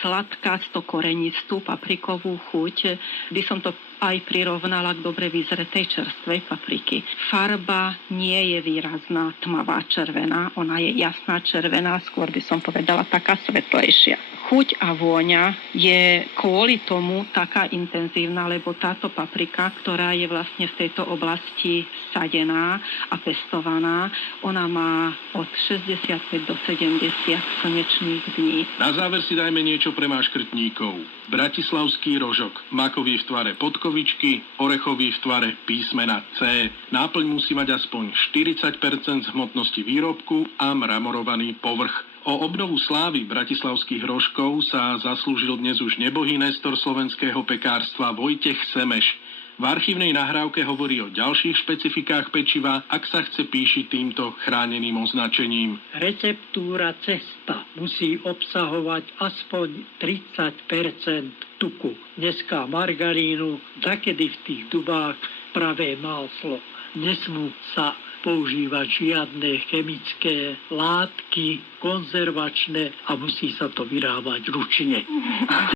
sladkásto korenistú paprikovú chuť. By som to aj prirovnala k dobre vyzretej čerstvej papriky. Farba nie je výrazná tmavá červená, ona je jasná červená, skôr by som povedala taká svetlejšia. Chuť a vôňa je kvôli tomu taká intenzívna, lebo táto paprika, ktorá je vlastne v tejto oblasti sadená a pestovaná, ona má od 65 do 70 slnečných dní. Na záver si dajme niečo pre máškrtníkov. Bratislavský rožok, makový v tvare podkovičky, orechový v tvare písmena C. Náplň musí mať aspoň 40% z hmotnosti výrobku a mramorovaný povrch. O obnovu slávy bratislavských rožkov sa zaslúžil dnes už nebohý nestor slovenského pekárstva Vojtech Semeš. V archívnej nahrávke hovorí o ďalších špecifikách pečiva, ak sa chce píšiť týmto chráneným označením. Receptúra cesta musí obsahovať aspoň 30% tuku. Dneska margarínu, takedy v tých dubách pravé máslo. Nesmú sa používať žiadne chemické látky, konzervačné a musí sa to vyrábať ručne.